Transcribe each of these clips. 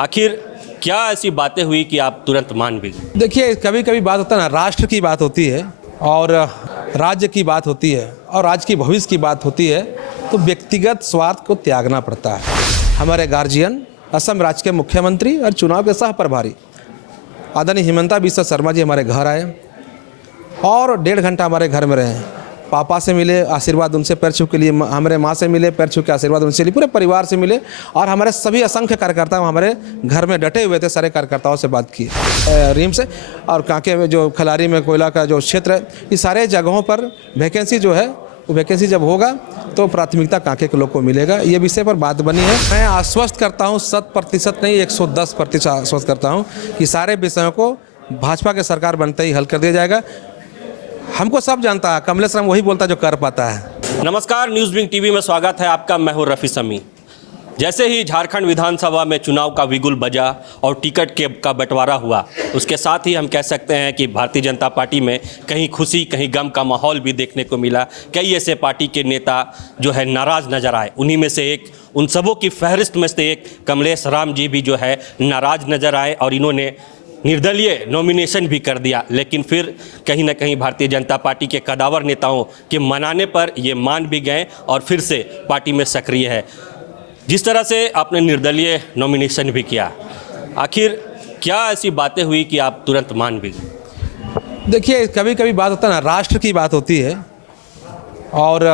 आखिर क्या ऐसी बातें हुई कि आप तुरंत मान भी गए? देखिए, कभी कभी बात होता है ना, राष्ट्र की बात होती है और राज्य की बात होती है और राज्य की भविष्य की बात होती है, तो व्यक्तिगत स्वार्थ को त्यागना पड़ता है। हमारे गार्जियन, असम राज्य के मुख्यमंत्री और चुनाव के सह प्रभारी आदरणीय हिमंता बिस्वा शर्मा जी हमारे घर आए और 1.5 घंटा हमारे घर में रहे। पापा से मिले, आशीर्वाद उनसे पैर छू के लिए, हमारे माँ से मिले, पैर छू के आशीर्वाद उनसे लिए, पूरे परिवार से मिले और हमारे सभी असंख्य कार्यकर्ता हमारे घर में डटे हुए थे। सारे कार्यकर्ताओं से बात की रीम से और कांके में जो खलारी में कोयला का जो क्षेत्र है, इस सारे जगहों पर वैकेंसी जो है, वो वैकेंसी जब होगा तो प्राथमिकता कांके के लोग को मिलेगा। ये विषय पर बात बनी है। मैं आश्वस्त करता हूँ, 100% नहीं 110% आश्वस्त करता हूँ कि सारे विषयों को भाजपा के सरकार बनते ही हल कर दिया जाएगा। हमको सब जानता है, कमलेश राम वही बोलता जो कर पाता है। नमस्कार, न्यूज़ विंग टीवी में स्वागत है आपका। मैं हूं रफ़ी समी। जैसे ही झारखंड विधानसभा में चुनाव का बिगुल बजा और टिकट का बंटवारा हुआ, उसके साथ ही हम कह सकते हैं कि भारतीय जनता पार्टी में कहीं खुशी कहीं गम का माहौल भी देखने को मिला। कई ऐसे पार्टी के नेता जो है नाराज़ नजर आए। उन्हीं में से एक, उन सबों की फहरिस्त में से एक कमलेश राम जी भी जो है नाराज़ नजर आए और इन्होंने निर्दलीय नॉमिनेशन भी कर दिया। लेकिन फिर कहीं ना कहीं भारतीय जनता पार्टी के कदावर नेताओं के मनाने पर ये मान भी गए और फिर से पार्टी में सक्रिय है। जिस तरह से आपने निर्दलीय नॉमिनेशन भी किया, आखिर क्या ऐसी बातें हुई कि आप तुरंत मान भी गए? देखिए, कभी कभी बात होता है ना, राष्ट्र की बात होती है और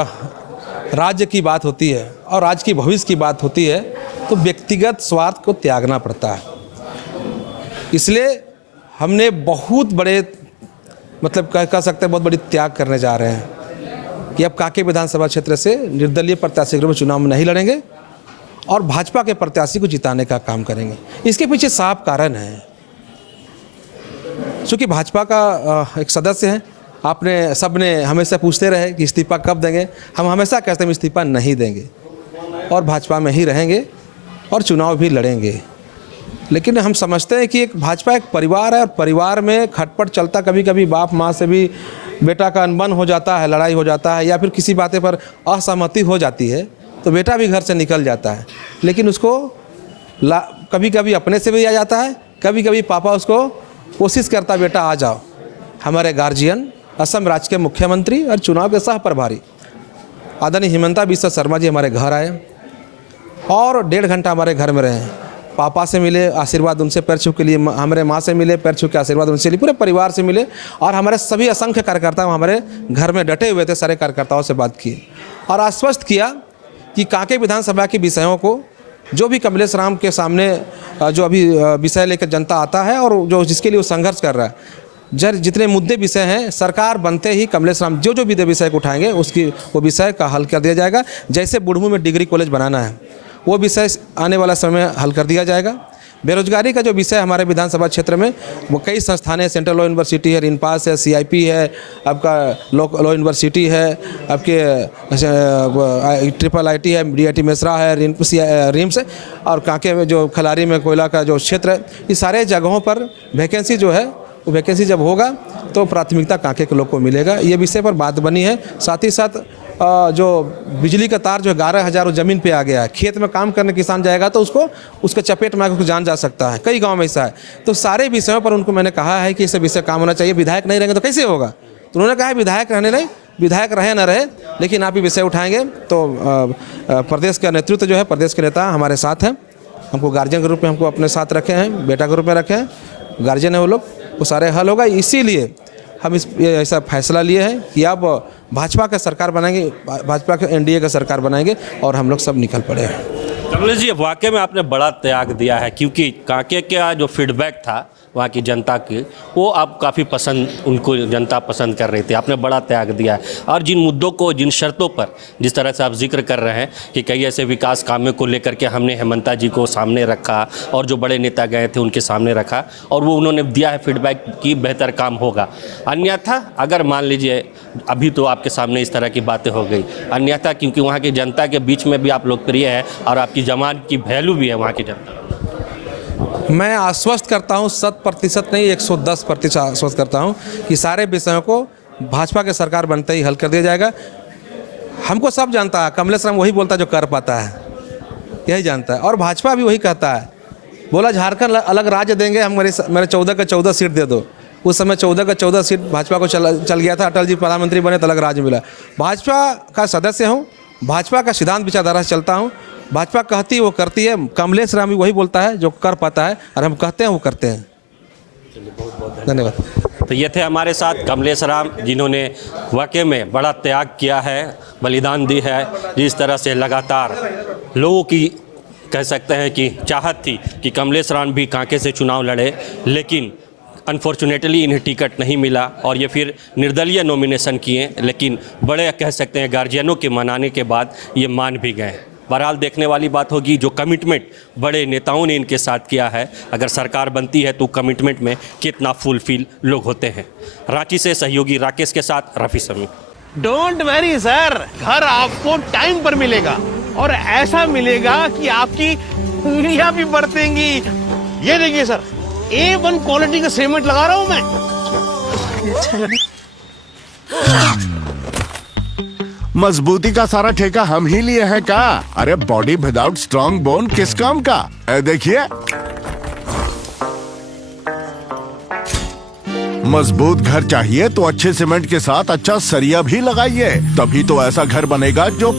राज्य की बात होती है और राज्य की भविष्य की बात होती है, तो व्यक्तिगत स्वार्थ को त्यागना पड़ता है। इसलिए हमने बहुत बड़े, मतलब कह सकते हैं बहुत बड़ी त्याग करने जा रहे हैं कि अब कांके विधानसभा क्षेत्र से निर्दलीय प्रत्याशी के रूप में चुनाव में नहीं लड़ेंगे और भाजपा के प्रत्याशी को जिताने का काम करेंगे। इसके पीछे साफ कारण है। चूँकि भाजपा का एक सदस्य हैं, आपने सबने हमेशा पूछते रहे कि इस्तीफा कब देंगे। हम हमेशा कहते हैं इस्तीफा नहीं देंगे और भाजपा में ही रहेंगे और चुनाव भी लड़ेंगे। लेकिन हम समझते हैं कि एक भाजपा एक परिवार है और परिवार में खटपट चलता, कभी कभी बाप माँ से भी बेटा का अनबन हो जाता है, लड़ाई हो जाता है या फिर किसी बातें पर असहमति हो जाती है तो बेटा भी घर से निकल जाता है। लेकिन उसको कभी कभी अपने से भी आ जाता है, कभी कभी पापा उसको कोशिश करता, बेटा आ जाओ। हमारे गार्जियन, असम राज्य के मुख्यमंत्री और चुनाव के सह प्रभारी आदरणीय हिमंता बिस्वा शर्मा जी हमारे घर आए और 1.5 घंटा हमारे घर में रहे। पापा से मिले, आशीर्वाद उनसे पैर छू के लिए, हमारे माँ से मिले, पैर छू के आशीर्वाद उनसे लिए, पूरे परिवार से मिले और हमारे सभी असंख्य कार्यकर्ता हमारे घर में डटे हुए थे। सारे कार्यकर्ताओं से बात की और आश्वस्त किया कि कांके विधानसभा के विषयों को, जो भी कमलेश राम के सामने जो अभी विषय लेकर जनता आता है और जो जिसके लिए वो संघर्ष कर रहा है, जितने मुद्दे विषय हैं, सरकार बनते ही कमलेश राम जो भी विषय को उठाएंगे उसकी वो विषय का हल कर दिया जाएगा। जैसे बुढ़मू में डिग्री कॉलेज बनाना है, वो विषय आने वाला समय में हल कर दिया जाएगा। बेरोजगारी का जो विषय हमारे विधानसभा क्षेत्र में, वो कई संस्थान है, सेंट्रल लॉ यूनिवर्सिटी है, रिनपास है, CIP है, आपका लॉ यूनिवर्सिटी है, आपके IIT है, DIT मेसरा है, रिम्स है और कांके में जो खलारी में कोयला का जो क्षेत्र है, इस सारे जगहों पर वैकेंसी जो है, वो वैकेंसी जब होगा तो प्राथमिकता कांके के लोग को मिलेगा। ये विषय पर बात बनी है। साथ ही साथ जो बिजली का तार जो 11,000 ज़मीन पे आ गया है, खेत में काम करने किसान जाएगा तो उसके चपेट में आकर जान जा सकता है। कई गांव में ऐसा है। तो सारे विषयों पर उनको मैंने कहा है कि इसे विषय काम होना चाहिए। विधायक नहीं रहेंगे तो कैसे होगा? तो उन्होंने कहा है विधायक रहने नहीं, विधायक रहे न रहे, लेकिन आप ये विषय उठाएंगे तो प्रदेश का नेतृत्व जो है, प्रदेश के नेता हमारे साथ हैं। हमको गार्जियन के रूप में हमको अपने साथ रखे हैं, बेटा के रूप में रखे हैं, गार्जियन है वो लोग, वो सारे हल होगा। इसीलिए हम ऐसा फैसला लिए हैं कि अब भाजपा का सरकार बनाएंगे, भाजपा के NDA का सरकार बनाएंगे और हम लोग सब निकल पड़े हैं। कमलेश जी, वाकई में आपने बड़ा त्याग दिया है, क्योंकि कांके का जो फीडबैक था वहाँ की जनता की, वो आप काफ़ी पसंद, उनको जनता पसंद कर रही थी। आपने बड़ा त्याग दिया है और जिन मुद्दों को, जिन शर्तों पर जिस तरह से आप जिक्र कर रहे हैं कि कई ऐसे विकास कामों को लेकर के हमने हेमंता जी को सामने रखा और जो बड़े नेता गए थे उनके सामने रखा और वो उन्होंने दिया है फीडबैक कि बेहतर काम होगा। अन्यथा अगर मान लीजिए अभी तो आपके सामने इस तरह की बातें हो गई, अन्यथा क्योंकि वहाँ की जनता के बीच में भी आप लोकप्रिय हैं और आपकी जमान की वैल्यू भी है वहाँ की जनता। मैं आश्वस्त करता हूँ, 100% नहीं 110% आश्वस्त करता हूँ कि सारे विषयों को भाजपा के सरकार बनते ही हल कर दिया जाएगा। हमको सब जानता है, कमलेश राम वही बोलता जो कर पाता है, यही जानता है और भाजपा भी वही कहता है बोला झारखंड अलग राज्य देंगे, हम मेरे 14 का 14 सीट दे दो। उस समय 14 का 14 सीट भाजपा को चल गया था। अटल जी प्रधानमंत्री बने तो अलग राज्य मिला। भाजपा का सदस्य हूँ, भाजपा का सिद्धांत विचारधारा से चलता हूँ। भाजपा कहती वो करती है। कमलेश राम भी वही बोलता है जो कर पाता है, और हम कहते हैं वो करते हैं। धन्यवाद। तो ये थे हमारे साथ कमलेश राम, जिन्होंने वाकई में बड़ा त्याग किया है, बलिदान दी है। जिस तरह से लगातार लोगों की कह सकते हैं कि चाहत थी कि कमलेश राम भी कांके से चुनाव लड़े, लेकिन अनफॉर्चुनेटली इन्हें टिकट नहीं मिला और ये फिर निर्दलीय नॉमिनेशन किए, लेकिन बड़े कह सकते हैं गार्जियनों के मनाने के बाद ये मान भी गए। बहरहाल देखने वाली बात होगी जो कमिटमेंट बड़े नेताओं ने इनके साथ किया है, अगर सरकार बनती है तो कमिटमेंट में कितना फुलफिल लोग होते हैं। रांची से सहयोगी राकेश के साथ रफ़ी समी। डोंट वरी सर, घर आपको टाइम पर मिलेगा और ऐसा मिलेगा कि आपकी उंगलियां भी बरतेंगी। ये देखिए सर, A1 क्वालिटी का सीमेंट लगा रहा हूं मैं। मजबूती का सारा ठेका हम ही लिए हैं का? अरे बॉडी विदाउट स्ट्रॉन्ग बोन किस काम का? देखिए, मजबूत घर चाहिए तो अच्छे सीमेंट के साथ अच्छा सरिया भी लगाइए, तभी तो ऐसा घर बनेगा जो